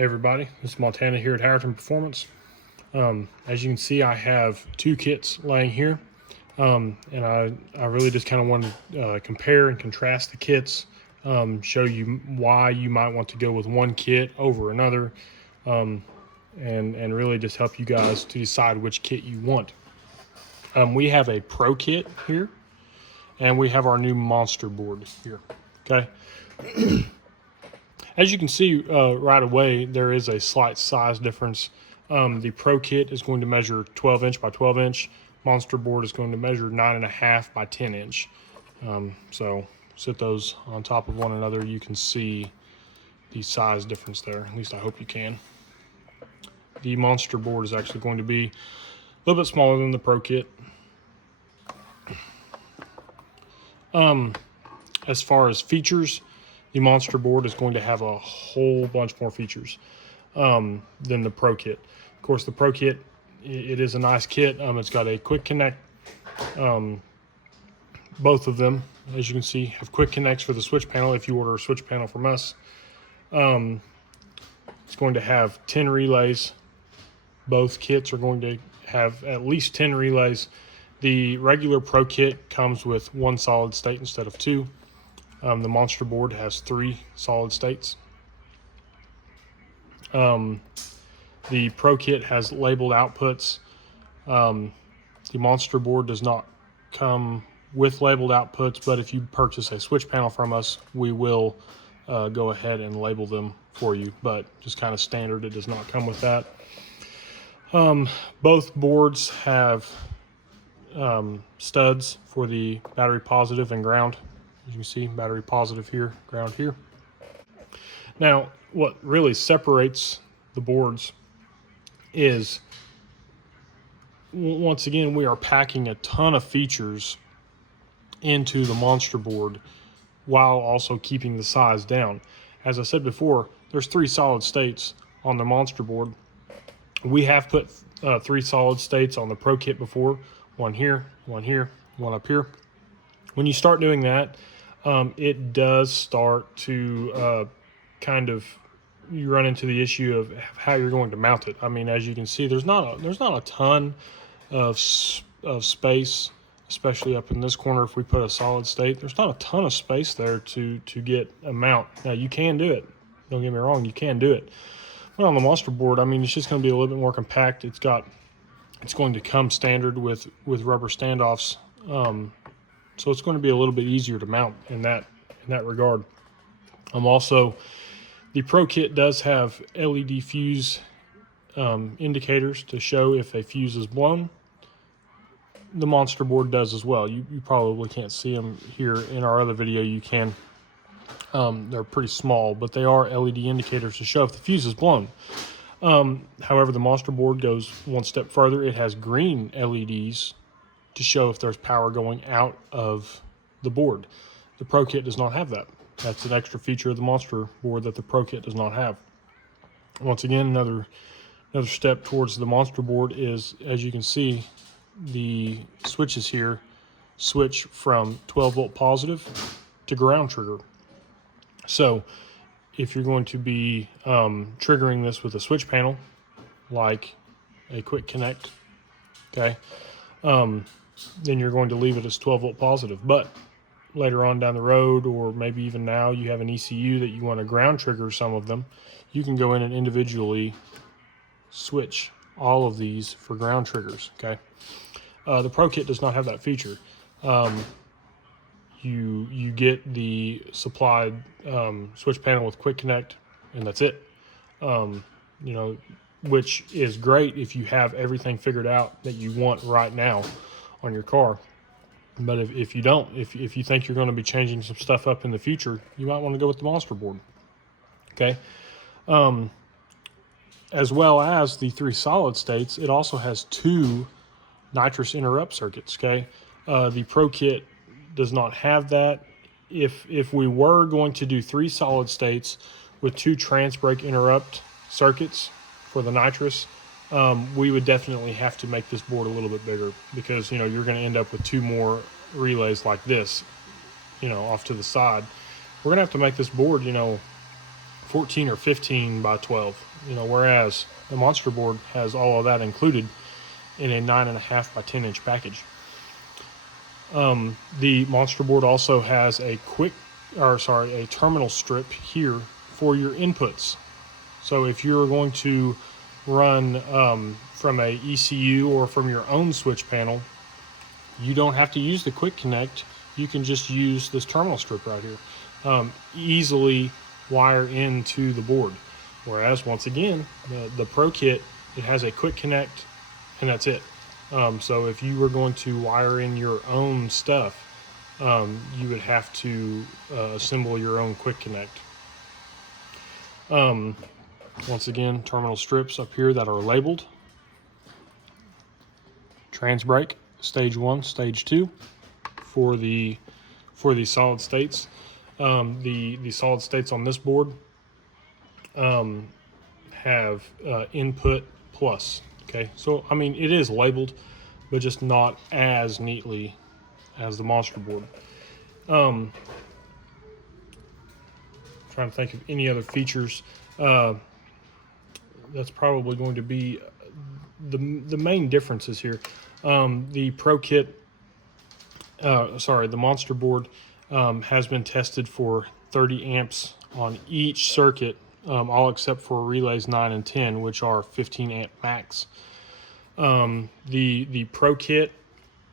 Hey everybody, this is Montana here at Howerton Performance. As you can see, I have two kits laying here, and I really just kind of want to compare and contrast the kits, show you why you might want to go with one kit over another, and really just help you guys to decide which kit you want. We have a Pro kit here, and we have our new Monster board here. Okay. As you can see right away, there is a slight size difference. The Pro kit is going to measure 12 inch by 12 inch. Monster board is going to measure 9.5 by 10 inch. So sit those on top of one another. You can see the size difference there. At least I hope you can. The Monster board is actually going to be a little bit smaller than the Pro kit. As far as features, the Monster board is going to have a whole bunch more features than the Pro kit. Of course, the Pro kit, it is a nice kit. It's got a quick connect. Both of them, as you can see, have quick connects for the switch panel if you order a switch panel from us. It's going to have 10 relays. Both kits are going to have at least 10 relays. The regular Pro kit comes with one solid state instead of two. The Monster board has 3 solid states. The Pro kit has labeled outputs. The Monster board does not come with labeled outputs, but if you purchase a switch panel from us, we will go ahead and label them for you. But just kind of standard, it does not come with that. Both boards have studs for the battery positive and ground. As you can see, battery positive here, ground here. Now, what really separates the boards is, once again, we are packing a ton of features into the Monster board while also keeping the size down. As I said before, there's 3 solid states on the Monster board. We have put 3 solid states on the Pro kit before. One here, one up here. When you start doing that, it does start to you run into the issue of how you're going to mount it. I mean, as you can see, there's not a ton of space, especially up in this corner. If we put a solid state, there's not a ton of space there to get a mount. Now, you can do it. Don't get me wrong, you can do it. But on the Monster board, I mean, it's just going to be a little bit more compact. It's going to come standard with rubber standoffs. So it's going to be a little bit easier to mount in that regard. Also, the Pro kit does have LED fuse indicators to show if a fuse is blown. The Monster board does as well. You probably can't see them here. In our other video, you can. They're pretty small, but they are LED indicators to show if the fuse is blown. However, the Monster board goes one step further. It has green LEDs to show if there's power going out of the board. The Pro kit does not have that. That's an extra feature of the Monster board that the Pro kit does not have. Once again, another step towards the Monster board is, as you can see, the switches here switch from 12 volt positive to ground trigger. So if you're going to be triggering this with a switch panel, like a quick connect, okay, then you're going to leave it as 12 volt positive. But later on down the road, or maybe even now, you have an ECU that you want to ground trigger some of them, you can go in and individually switch all of these for ground triggers, okay? The Pro kit does not have that feature. You get the supplied switch panel with quick connect, and that's it. Which is great if you have everything figured out that you want right now on your car. But if you don't, if you think you're going to be changing some stuff up in the future, you might want to go with the Monster board. Okay. As well as the 3 solid states, it also has 2 nitrous interrupt circuits. Okay. The Pro kit does not have that. If we were going to do 3 solid states with 2 trans brake interrupt circuits for the nitrous, we would definitely have to make this board a little bit bigger, because you're going to end up with 2 more relays like this, off to the side. We're going to have to make this board 14 or 15 by 12, whereas the Monster board has all of that included in a 9.5 by 10 inch package. The Monster board also has a terminal strip here for your inputs. So if you're going to run from a ECU or from your own switch panel, you don't have to use the Quick Connect. You can just use this terminal strip right here. Easily wire into the board. Whereas once again, the Pro Kit, it has a Quick Connect and that's it. So if you were going to wire in your own stuff, you would have to assemble your own Quick Connect. Once again, terminal strips up here that are labeled. Trans brake, stage 1, stage 2 for the solid states. The solid states on this board have input plus. Okay, so I mean it is labeled, but just not as neatly as the Monster board. Trying to think of any other features. That's probably going to be the main differences here. The Pro Kit, the Monster board has been tested for 30 amps on each circuit, all except for relays 9 and 10, which are 15 amp max. The Pro Kit,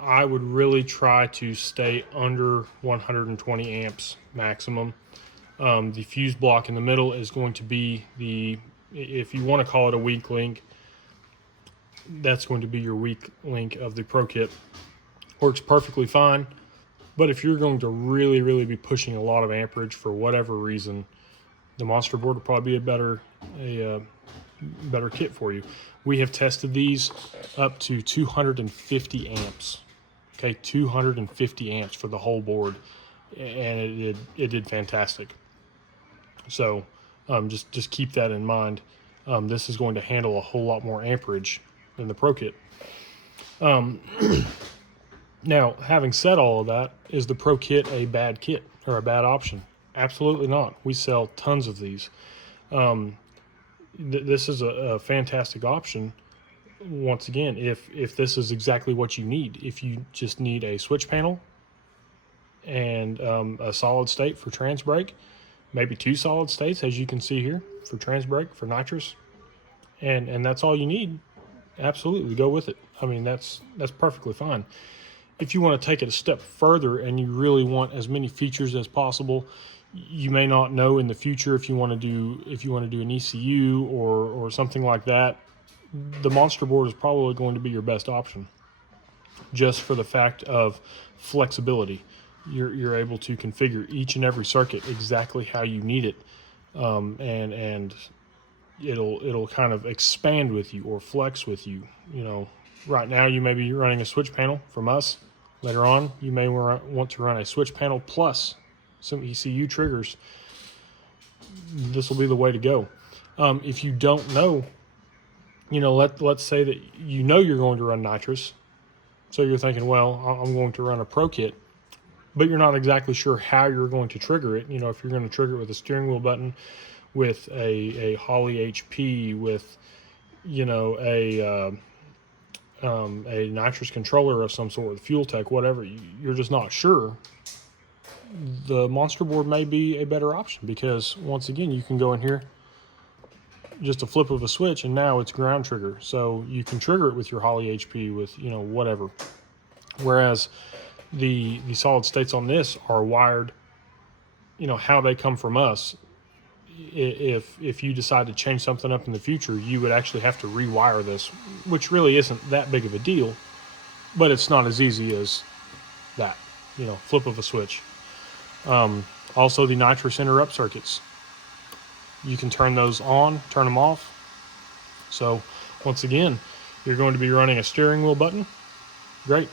I would really try to stay under 120 amps maximum. The fuse block in the middle is going to be if you want to call it a weak link, that's going to be your weak link of the Pro Kit. Works perfectly fine, but if you're going to really, really be pushing a lot of amperage for whatever reason, the Monster board will probably be a better kit for you. We have tested these up to 250 amps. Okay, 250 amps for the whole board, and it did fantastic. So just keep that in mind. This is going to handle a whole lot more amperage than the Pro Kit. Now, having said all of that, is the Pro Kit a bad kit or a bad option? Absolutely not. We sell tons of these. This is a fantastic option. Once again, if this is exactly what you need, if you just need a switch panel and a solid state for trans brake, maybe 2 solid states, as you can see here, for trans brake, for nitrous, and that's all you need, absolutely go with it. I mean, that's perfectly fine. If you want to take it a step further and you really want as many features as possible, you may not know in the future if you want to do an ECU or something like that, the Monster board is probably going to be your best option, just for the fact of flexibility. You're able to configure each and every circuit exactly how you need it, and it'll kind of expand with you or flex with you. Right now you may be running a switch panel from us. Later on, you may want to run a switch panel plus some ECU triggers. This will be the way to go. If you don't know, let's say that you're going to run nitrous, so you're thinking, well, I'm going to run a Pro Kit, but you're not exactly sure how you're going to trigger it. If you're going to trigger it with a steering wheel button, with a Holley HP, with a nitrous controller of some sort, Fuel Tech, whatever, you're just not sure, the Monster board may be a better option, because once again, you can go in here, just a flip of a switch, and now it's ground trigger. So you can trigger it with your Holley HP, with whatever. Whereas the solid states on this are wired, how they come from us. If you decide to change something up in the future, you would actually have to rewire this, which really isn't that big of a deal, but it's not as easy as that, flip of a switch. Also, the nitrous interrupt circuits, you can turn those on, turn them off. So once again, you're going to be running a steering wheel button. Great.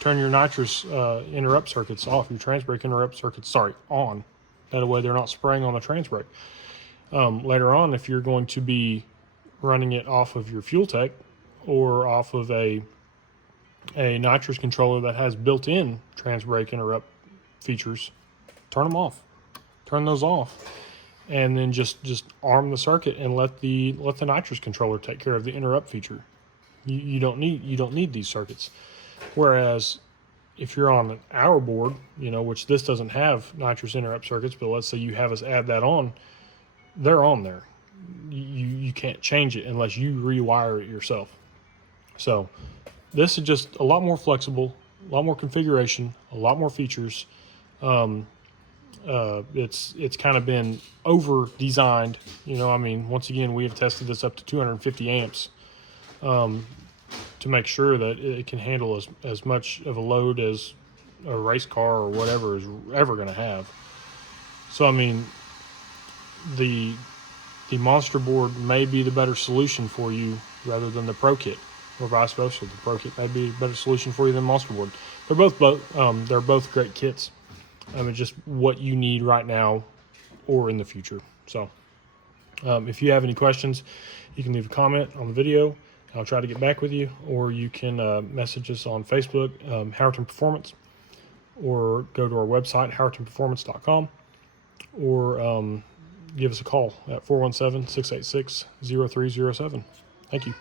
Turn your nitrous interrupt circuits off, your trans brake interrupt circuits, on. That way they're not spraying on the trans brake. Later on, if you're going to be running it off of your Fuel Tech or off of a nitrous controller that has built-in trans brake interrupt features, turn them off. Turn those off. and then just arm the circuit and let the nitrous controller take care of the interrupt feature. You don't need these circuits. Whereas if you're on our board, which this doesn't have nitrous interrupt circuits, but let's say you have us add that on, they're on there. You can't change it unless you rewire it yourself. So this is just a lot more flexible, a lot more configuration, a lot more features. It's kind of been over designed. Once again, we have tested this up to 250 amps to make sure that it can handle as much of a load as a race car or whatever is ever going to have. So the Monster board may be the better solution for you rather than the Pro Kit, or vice versa. The Pro Kit may be a better solution for you than Monster board. They're both great kits. It's just what you need right now or in the future. So if you have any questions, you can leave a comment on the video. I'll try to get back with you, or you can message us on Facebook, Howerton Performance, or go to our website, howertonperformance.com, or give us a call at 417-686-0307. Thank you.